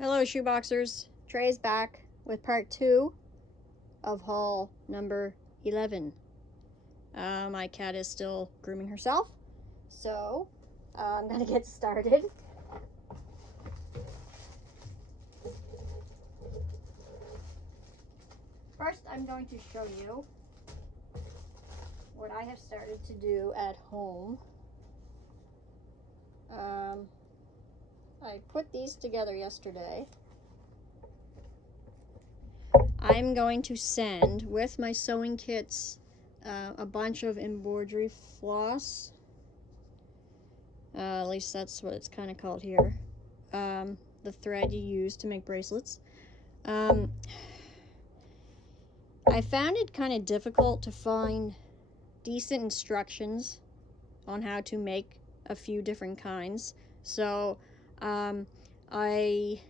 Hello, shoeboxers. Trey's back with part 2 of haul number 11. My cat is still grooming herself, so I'm gonna get started. First, I'm going to show you what I have started to do at home. I put these together yesterday. I'm going to send with my sewing kits a bunch of embroidery floss. At least that's what it's kind of called here. The thread you use to make bracelets. I found it kind of difficult to find decent instructions on how to make a few different kinds. So I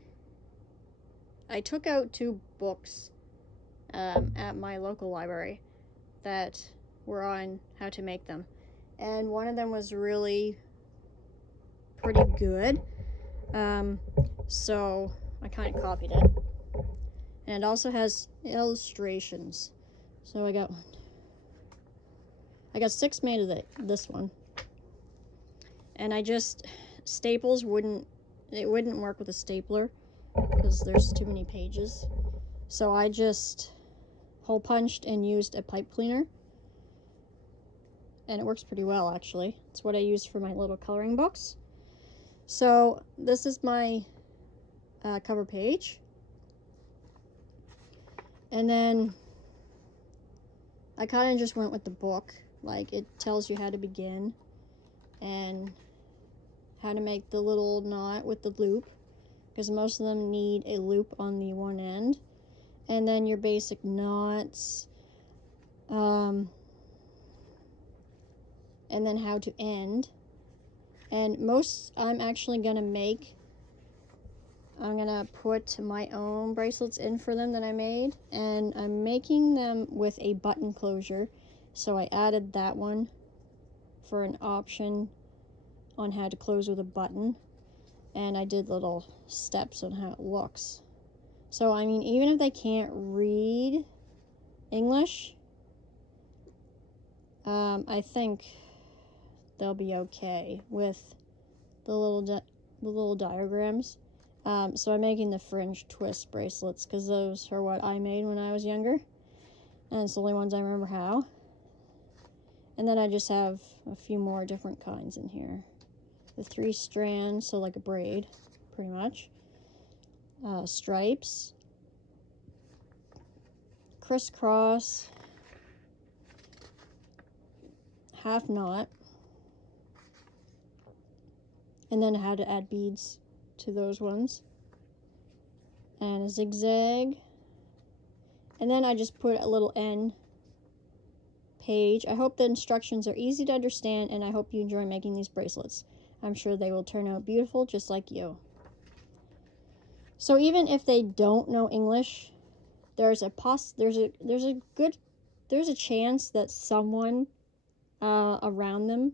took out 2 books at my local library that were on how to make them, and one of them was really pretty good, so I kind of copied it, and it also has illustrations. So I got 6 made of this one, and staples wouldn't work with a stapler because there's too many pages, so I just hole punched and used a pipe cleaner, and it works pretty well, actually. It's what I use for my little coloring books. So this is my cover page, and then I kind of just went with the book. Like, it tells you how to begin and how to make the little knot with the loop, because most of them need a loop on the one end, and then your basic knots, and then how to end. And I'm actually gonna put my own bracelets in for them that I made, and I'm making them with a button closure, so I added that one for an option on how to close with a button, and I did little steps on how it looks. So I mean, even if they can't read English, I think they'll be okay with the little diagrams. So I'm making the fringe twist bracelets because those are what I made when I was younger, and it's the only ones I remember how. And then I just have a few more different kinds in here. The 3 strands, so like a braid, pretty much. Stripes, crisscross, half knot, and then how to add beads to those ones, and a zigzag, and then I just put a little end page. I hope the instructions are easy to understand, and I hope you enjoy making these bracelets. I'm sure they will turn out beautiful just like you. So even if they don't know English, there's a chance that someone around them,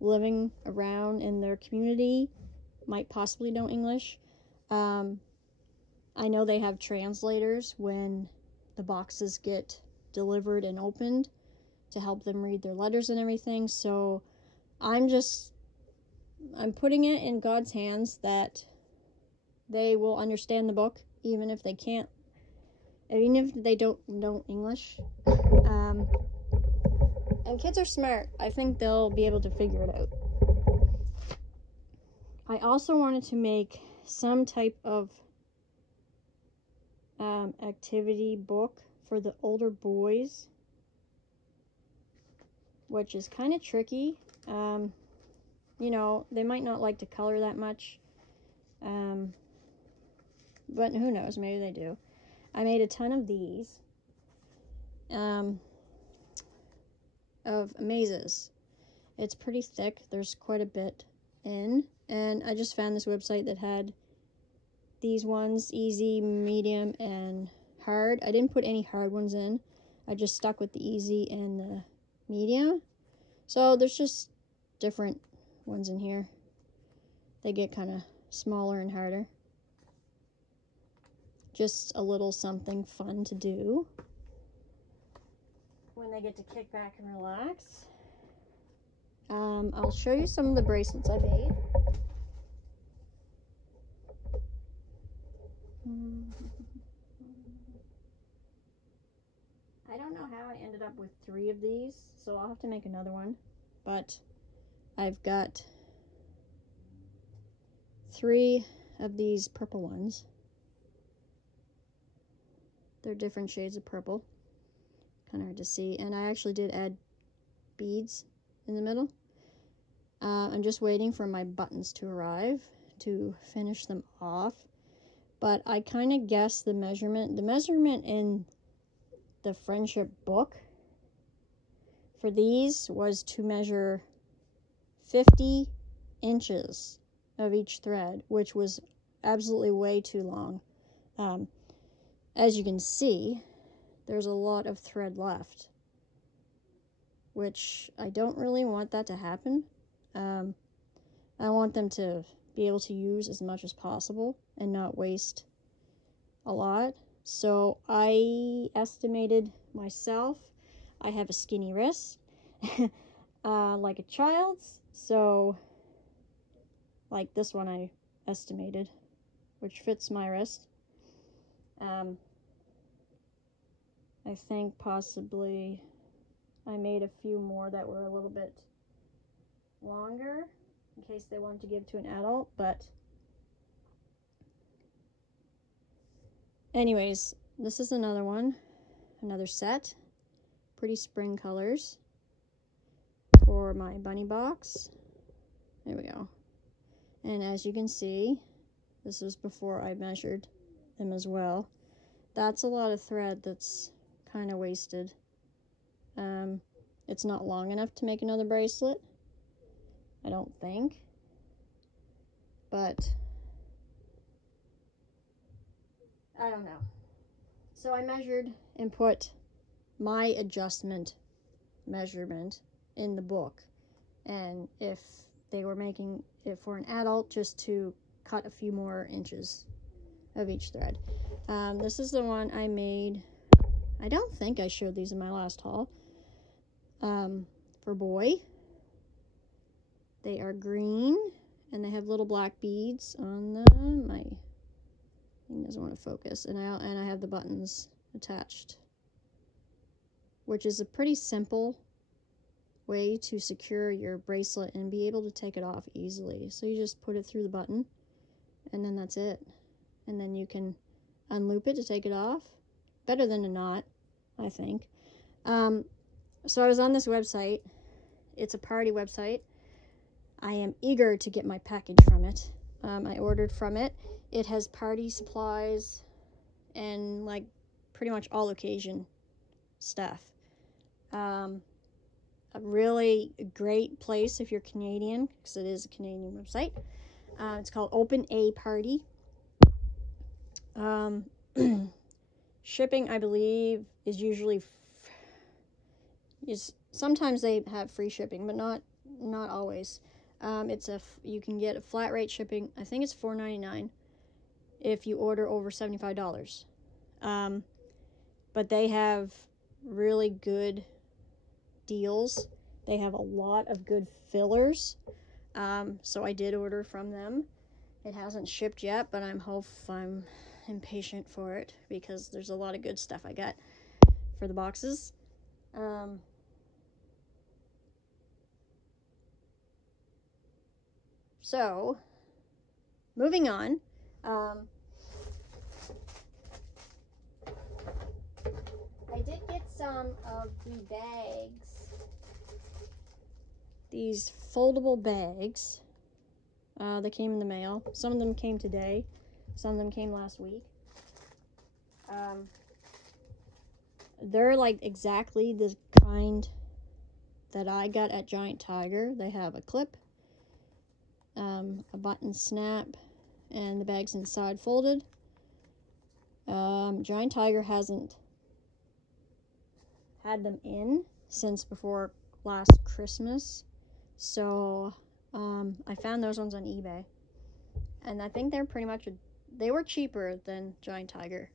living around in their community, might possibly know English. I know they have translators when the boxes get delivered and opened to help them read their letters and everything. So I'm putting it in God's hands that they will understand the book, even if they don't know English. And kids are smart. I think they'll be able to figure it out. I also wanted to make some type of activity book for the older boys, which is kind of tricky. You know, they might not like to color that much, but who knows, maybe they do. I made a ton of these of mazes. It's pretty thick, there's quite a bit in, and I just found this website that had these ones, easy, medium, and hard. I didn't put any hard ones in. I just stuck with the easy and the medium. So there's just different ones in here. They get kind of smaller and harder. just a little something fun to do when they get to kick back and relax. I'll show you some of the bracelets I made. I don't know how I ended up with 3 of these, so I'll have to make another one. But I've got 3 of these purple ones. They're different shades of purple. Kind of hard to see. And I actually did add beads in the middle. I'm just waiting for my buttons to arrive to finish them off. But I kind of guessed the measurement. The measurement in the friendship book for these was to measure 50 inches of each thread, which was absolutely way too long. As you can see, there's a lot of thread left, which I don't really want that to happen. I want them to be able to use as much as possible and not waste a lot. So I estimated myself, I have a skinny wrist, like a child's, so like this one I estimated, which fits my wrist. I think possibly I made a few more that were a little bit longer in case they wanted to give to an adult, but anyways, this is another one, another set, pretty spring colors for my bunny box. There we go. And as you can see, this was before I measured them as well. That's a lot of thread that's kind of wasted. It's not long enough to make another bracelet, I don't think, but I don't know. So I measured and put my adjustment measurement in the book, and if they were making it for an adult, just to cut a few more inches of each thread. This is the one I made. I don't think I showed these in my last haul. For boy, they are green and they have little black beads on them. My thing doesn't want to focus, and I have the buttons attached, which is a pretty simple way to secure your bracelet and be able to take it off easily. So you just put it through the button, and then that's it. And then you can unloop it to take it off. Better than a knot, I think. So I was on this website. It's a party website. I am eager to get my package from it. I ordered from it. It has party supplies and like pretty much all occasion stuff. A really great place if you're Canadian, because it is a Canadian website. It's called Open A Party. Shipping, I believe, is usually sometimes they have free shipping, but not always. You can get a flat rate shipping. I think it's $4.99 if you order over $75. But they have really good deals. They have a lot of good fillers. So I did order from them. It hasn't shipped yet, but I'm impatient for it because there's a lot of good stuff I got for the boxes. So, moving on. I did get some of the bags. These foldable bags. They came in the mail. Some of them came today. Some of them came last week. They're like exactly the kind that I got at Giant Tiger. They have a clip, a button snap, and the bag's inside folded. Giant Tiger hasn't had them in since before last Christmas, so I found those ones on eBay, and I think they're pretty much they were cheaper than Giant Tiger.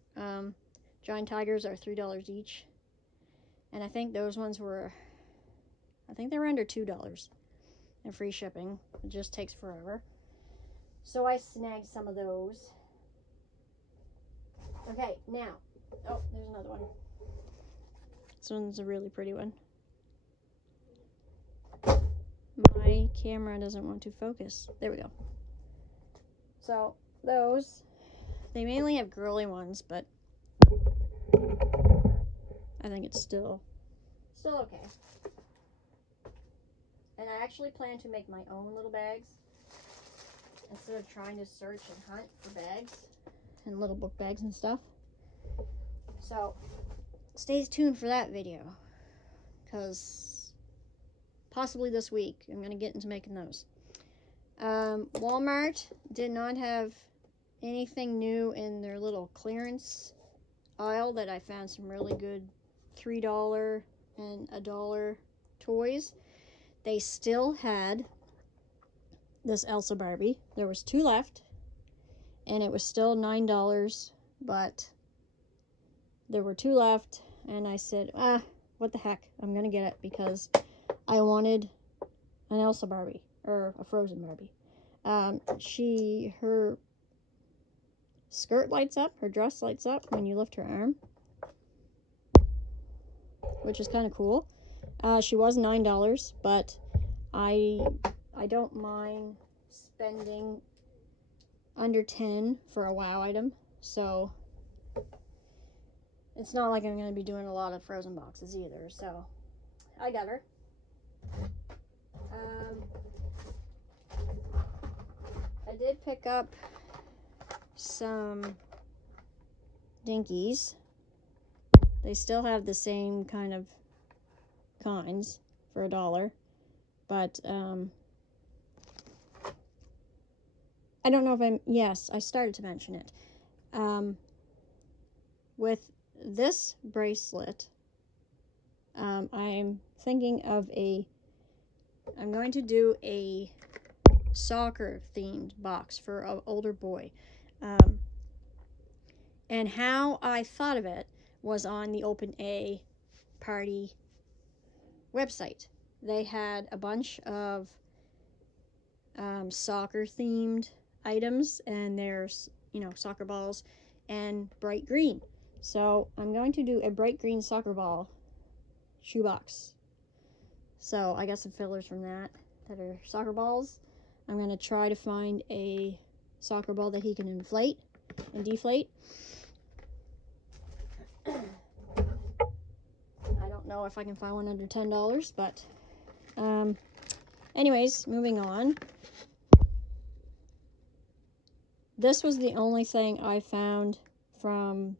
Giant Tigers are $3 each, and I think those ones were, I think they were under $2, and free shipping. It just takes forever. So I snagged some of those. Okay, now, oh, there's another one. This one's a really pretty one. My camera doesn't want to focus. There we go. So those, they mainly have girly ones, but I think it's still okay. And I actually plan to make my own little bags instead of trying to search and hunt for bags and little book bags and stuff. So stay tuned for that video, because possibly this week I'm going to get into making those. Walmart did not have anything new in their little clearance aisle that I found some really good $3 and $1 toys. They still had this Elsa Barbie. There was 2 left, and it was still $9, but there were 2 left, and I said, what the heck, I'm gonna get it, because I wanted an Elsa Barbie, or a Frozen Barbie. Her skirt lights up, her dress lights up when you lift her arm, which is kind of cool. She was $9, but I don't mind spending under 10 for a WoW item, so it's not like I'm going to be doing a lot of Frozen boxes either, so I got her. I did pick up some Dinkies. They still have the same kind of kinds for $1, but I don't know if yes, I started to mention it. With this bracelet, I'm thinking of I'm going to do a soccer themed box for an older boy. And how I thought of it was on the OpenA Party website. They had a bunch of soccer themed items, and there's, soccer balls and bright green. So I'm going to do a bright green soccer ball shoebox. So I got some fillers from that are soccer balls. I'm going to try to find a soccer ball that he can inflate and deflate. I don't know if I can find one under $10, but anyways, moving on. This was the only thing I found from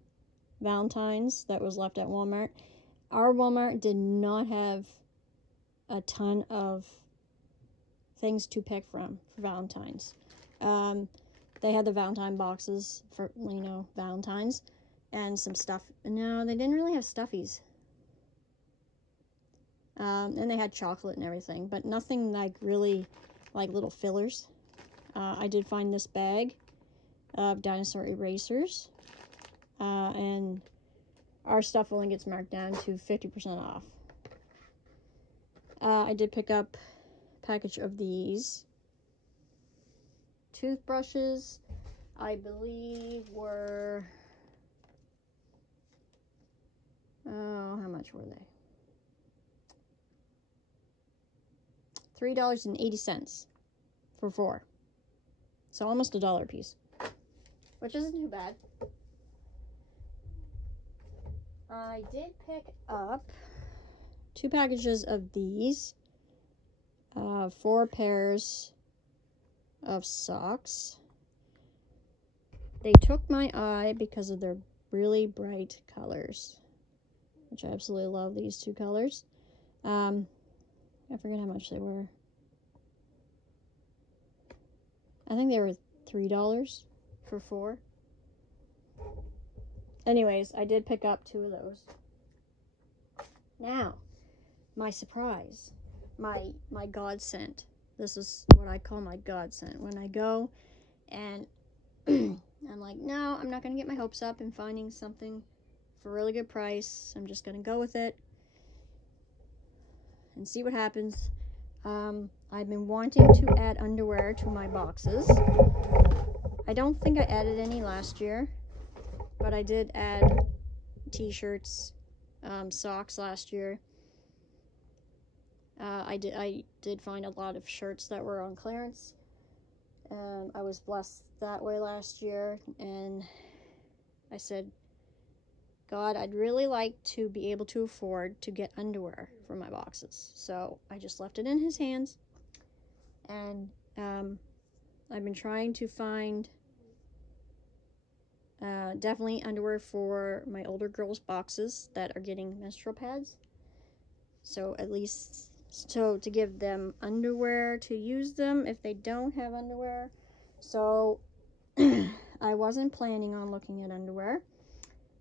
Valentine's that was left at Walmart. Our Walmart did not have a ton of things to pick from for Valentine's. They had the Valentine boxes for, Valentine's, and some stuff. No, they didn't really have stuffies. And they had chocolate and everything, but nothing really like little fillers. I did find this bag of dinosaur erasers, and our stuff only gets marked down to 50% off. I did pick up a package of these toothbrushes. I believe were, how much were they? $3.80 for 4. So almost $1 a piece, which isn't too bad. I did pick up 2 packages of these, 4 pairs of socks. They took my eye because of their really bright colors, which I absolutely love these 2 colors. I forget how much they were. I think they were $3 for 4. Anyways, I did pick up 2 of those. Now, my surprise, my godsend. This is what I call my godsend. When I go and I'm like, like, no, I'm not going to get my hopes up in finding something for a really good price. I'm just going to go with it and see what happens. I've been wanting to add underwear to my boxes. I don't think I added any last year, but I did add t-shirts, socks last year. I did find a lot of shirts that were on clearance. I was blessed that way last year, and I said, God, I'd really like to be able to afford to get underwear for my boxes. So I just left it in his hands, and I've been trying to find definitely underwear for my older girls' boxes that are getting menstrual pads. So at least to give them underwear to use them if they don't have underwear. So I wasn't planning on looking at underwear,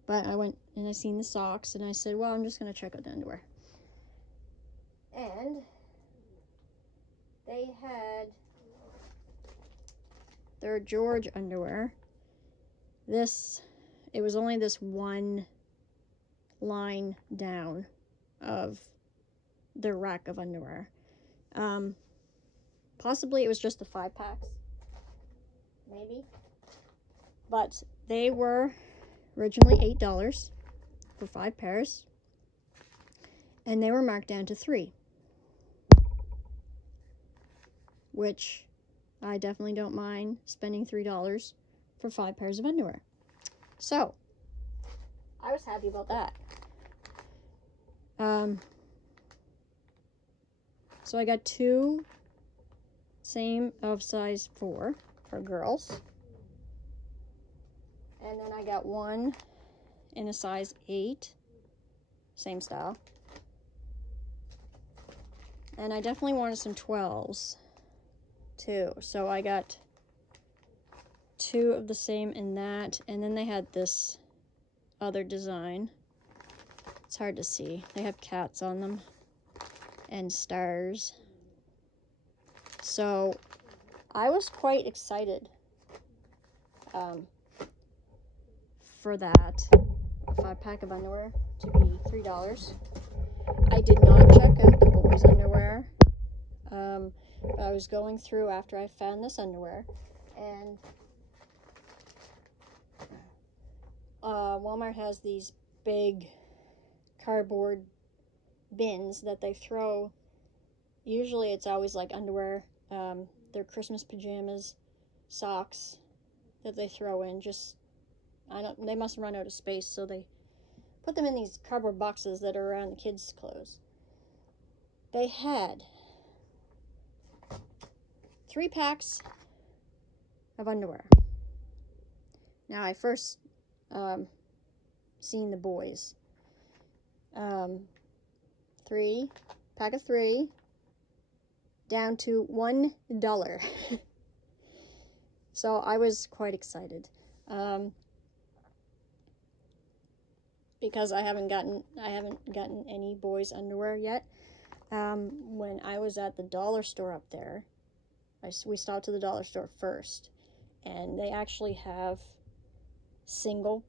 but I went and I seen the socks, and I said, well, I'm just going to check out the underwear. And they had their George underwear. It was only this one line down of their rack of underwear. Possibly it was just the 5-packs, maybe. But they were originally $8 for 5 pairs, and they were marked down to 3, which I definitely don't mind spending $3 for 5 pairs of underwear. So I was happy about that. So I got 2 same of size 4 for girls, and then I got 1 in a size 8, same style, and I definitely wanted some 12s too, so I got 2 of the same in that, and then they had this other design. It's hard to see. They have cats on them and stars. So I was quite excited for that. A 5-pack of underwear to be $3. I did not check out the boys' underwear. I was going through after I found this underwear, and Walmart has these big cardboard bins that they throw. Usually it's always like underwear, their Christmas pajamas, socks that they throw in. They must run out of space, so they put them in these cardboard boxes that are around the kids' clothes. They had 3 packs of underwear. Now I first seen the boys. 3 pack of 3 down to $1. So I was quite excited, because I haven't gotten any boys underwear yet. When I was at the dollar store up there, we stopped at the dollar store first, and they actually have single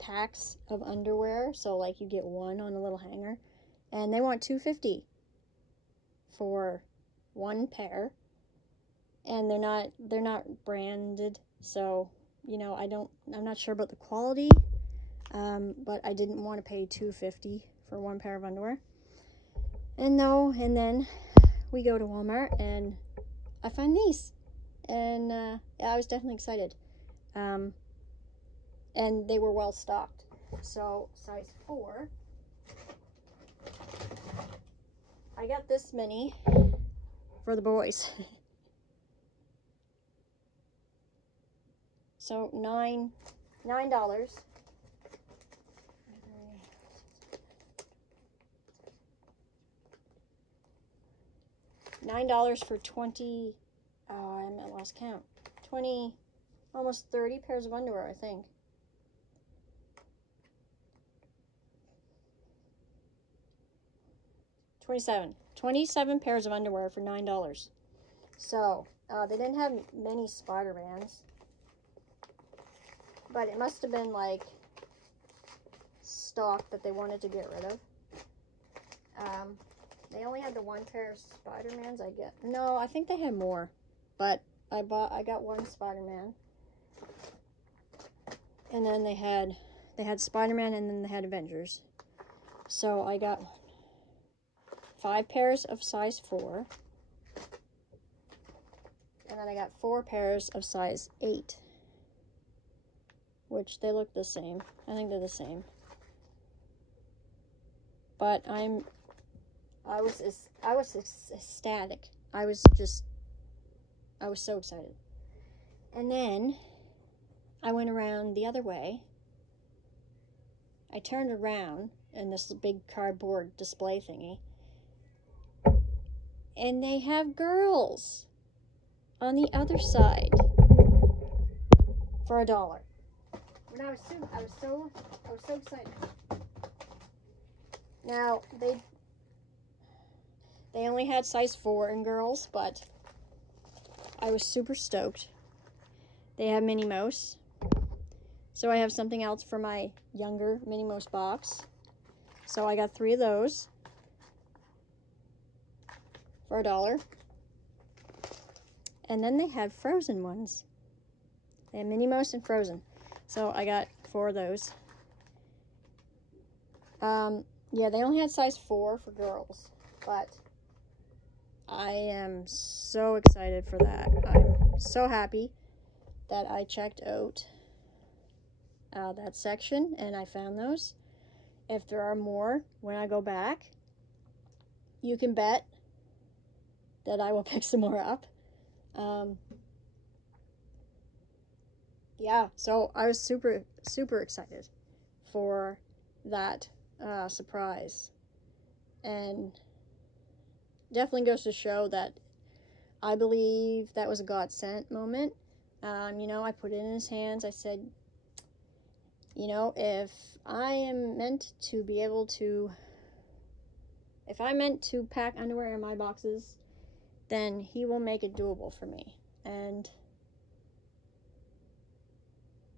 packs of underwear, so like you get 1 on a little hanger, and they want $2.50 for 1 pair, and they're not branded, so I'm not sure about the quality, but I didn't want to pay $2.50 for 1 pair of underwear. And then we go to Walmart, and I find these, and I was definitely excited. And they were well stocked. So size 4, I got this many for the boys. So $9. $9 for 20, I'm at lost count, 20, almost 30 pairs of underwear, I think. $27 pairs of underwear for $9. So they didn't have many Spider-Mans. but it must have been like stock that they wanted to get rid of. They only had the one pair of Spider-Mans, I get. No, I think they had more, but I got one Spider-Man. And then they had Spider-Man, and then they had Avengers. So I got 5 pairs of size 4. And then I got 4 pairs of size 8. Which they look the same. I think they're the same. But I was ecstatic. I was so excited. And then I went around the other way. I turned around in this big cardboard display thingy. And they have girls on the other side for $1. When I was so excited. Now they only had size 4 in girls, but I was super stoked. They have Minnie Mouse. So I have something else for my younger Minnie Mouse box. So I got 3 of those for $1. And then they had Frozen ones. They had Minnie Mouse and Frozen. So I got 4 of those. Yeah, they only had size 4 for girls, but I am so excited for that. I'm so happy that I checked out that section and I found those. If there are more when I go back, you can bet that I will pick some more up. Yeah, so I was super excited for that surprise, and definitely goes to show that I believe that was a God sent moment. You know, I put it in his hands. I said, you know, if I'm meant to pack underwear in my boxes, then he will make it doable for me. And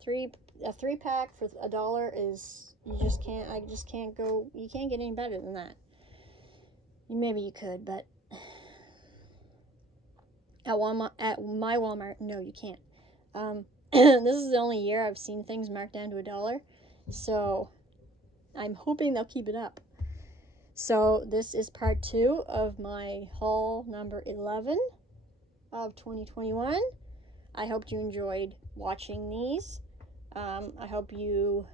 a 3-pack for $1 is, you get any better than that. Maybe you could, but at my Walmart, no, you can't. This is the only year I've seen things marked down to $1, so I'm hoping they'll keep it up. So this is part 2 of my haul number 11 of 2021. I hope you enjoyed watching these. I hope you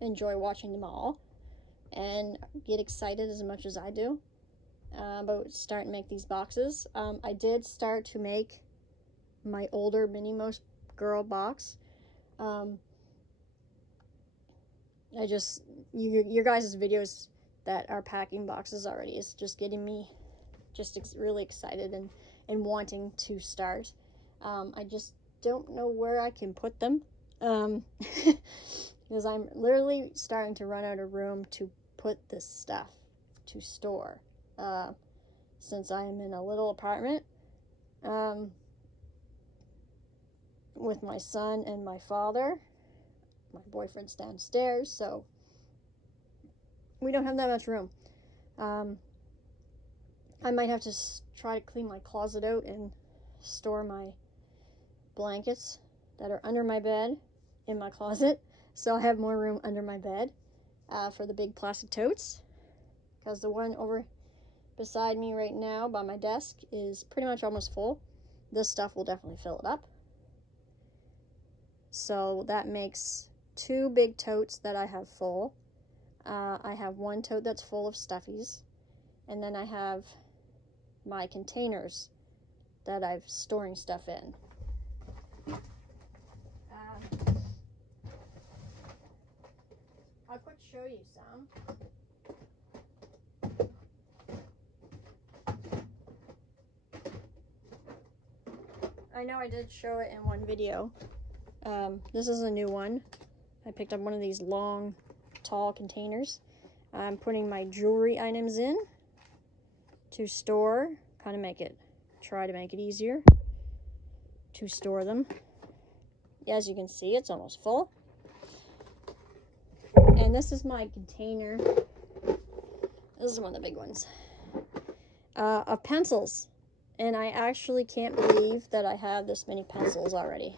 enjoy watching them all and get excited as much as I do about starting to make these boxes. I did start to make my older Minnie Mouse girl box. Your guys' videos that are packing boxes already is just getting me really excited and wanting to start. I just don't know where I can put them, because I'm literally starting to run out of room to put this stuff to store, since I am in a little apartment with my son and my father. My boyfriend's downstairs, so we don't have that much room. I might have to try to clean my closet out and store my blankets that are under my bed in my closet, so I have more room under my bed for the big plastic totes, because the one over beside me right now by my desk is pretty much almost full. This stuff will definitely fill it up. So that makes 2 big totes that I have full. I have 1 tote that's full of stuffies, and then I have my containers that I'm storing stuff in. I'll quick show you some. I know I did show it in one video. This is a new one. I picked up one of these long, tall containers. I'm putting my jewelry items in to store, try to make it easier to store them. as you can see, it's almost full. And this is my container. This is one of the big ones. Of pencils. And I actually can't believe that I have this many pencils already.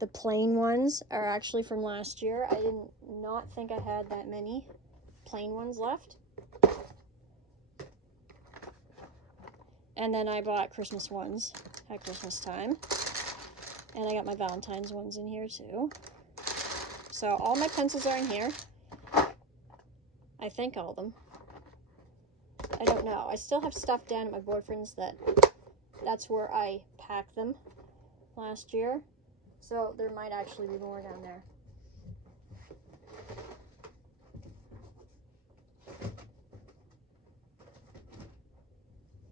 The plain ones are actually from last year. I did not think I had that many plain ones left. And then I bought Christmas ones at Christmas time. And I got my Valentine's ones in here too. So all my pencils are in here. I think all of them. I don't know. I still have stuff down at my boyfriend's that's where I packed them last year. So there might actually be more down there.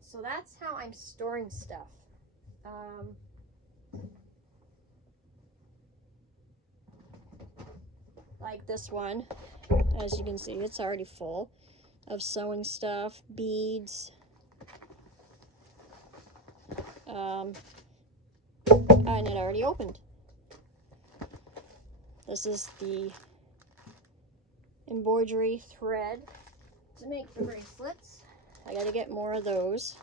So that's how I'm storing stuff. Like this one, as you can see, it's already full of sewing stuff, beads, and it already opened. This is the embroidery thread to make the bracelets. I gotta get more of those.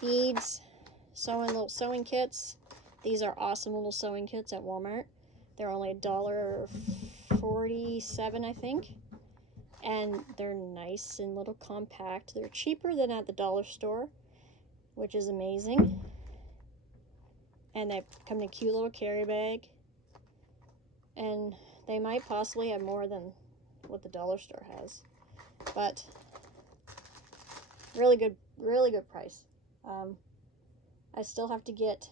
Beads, little sewing kits. These are awesome little sewing kits at Walmart. They're only $1.47, I think. And they're nice and little compact. They're cheaper than at the dollar store, which is amazing. And they come in a cute little carry bag. And they might possibly have more than what the dollar store has. But really good price. I still have to get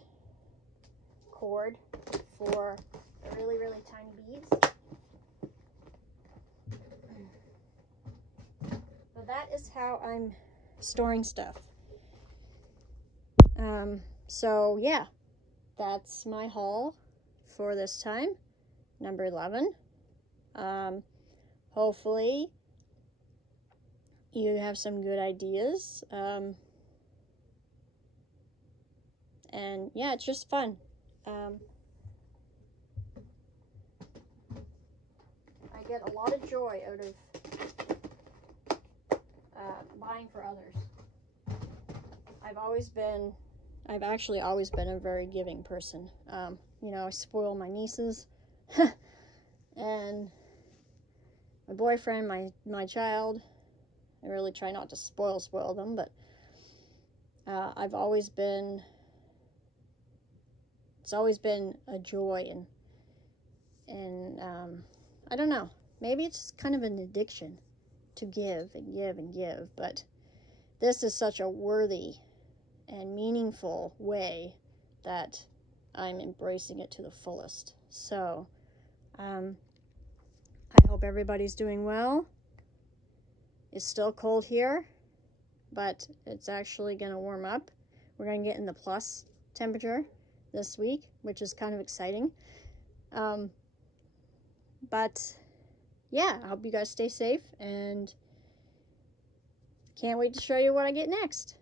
cord for the really tiny beads. But that is how I'm storing stuff. So yeah, that's my haul for this time, number 11. Hopefully you have some good ideas. And yeah, it's just fun. I get a lot of joy out of buying for others. I've actually always been a very giving person. You know, I spoil my nieces and my boyfriend, my child. I really try not to spoil them, but it's always been a joy, and I don't know, maybe it's kind of an addiction to give and give and give, but this is such a worthy and meaningful way that I'm embracing it to the fullest. So I hope everybody's doing well. It's still cold here, but it's actually going to warm up. We're going to get in the plus temperature this week, which is kind of exciting. But yeah, I hope you guys stay safe, and can't wait to show you what I get next.